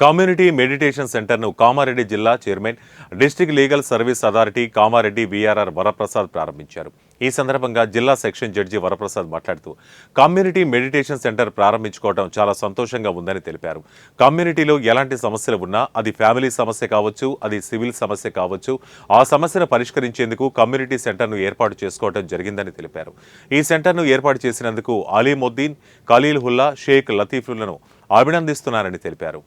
Community meditation సెంటర్ను కామారెడ్డి జిల్లా chairman district legal service authority Kamareddy VRR Varaprasad ప్రారంభించారు. ఈ సందర్భంగా జిల్లా సెక్షన్ జడ్జి వరప్రసాద్ మాట్లాడుతూ కమ్యూనిటీ మెడిటేషన్ సెంటర్ ప్రారంభించుకోవడం చాలా సంతోషంగా ఉందని తెలిపారు. కమ్యూనిటీలో ఎలాంటి సమస్యలు ఉన్నా అది ఫ్యామిలీ సమస్య కావచ్చు, అది సివిల్ సమస్య కావచ్చు, ఆ సమస్యను పరిష్కరించేందుకు కమ్యూనిటీ సెంటర్ను ఏర్పాటు చేసుకోవడం జరిగిందని తెలిపారు. ఈ సెంటర్ను ఏర్పాటు చేసినందుకు అలీముద్దీన్, ఖలీల్ హుల్లా, షేక్ లతీఫ్లను అభినందిస్తున్నారని తెలిపారు.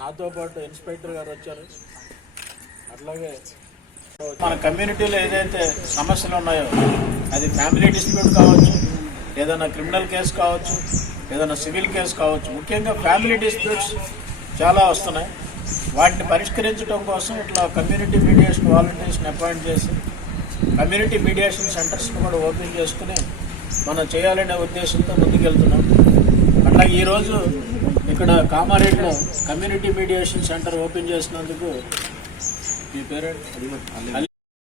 నాతో పాటు ఇన్స్పెక్టర్ గారు వచ్చారు. అట్లాగే మన కమ్యూనిటీలో ఏదైతే సమస్యలు ఉన్నాయో అది ఫ్యామిలీ డిస్ప్యూట్ కావచ్చు, ఏదైనా క్రిమినల్ కేసు కావచ్చు, ఏదైనా సివిల్ కేసు కావచ్చు. ముఖ్యంగా ఫ్యామిలీ డిస్ప్యూట్స్ చాలా వస్తున్నాయి. వాటిని పరిష్కరించడం కోసం ఇట్లా కమ్యూనిటీ మీడియేషన్ వాలంటీర్స్ని అపాయింట్ చేసి కమ్యూనిటీ మీడియేషన్ సెంటర్స్ని కూడా ఓపెన్ చేసుకుని మనం చేయాలనే ఉద్దేశంతో ముందుకెళ్తున్నాం. అట్లాగే ఈరోజు ఇక్కడ కామారెడ్డిలో కమ్యూనిటీ మీడియేషన్ సెంటర్ ఓపెన్ చేసినందుకు మీ పేరెంట్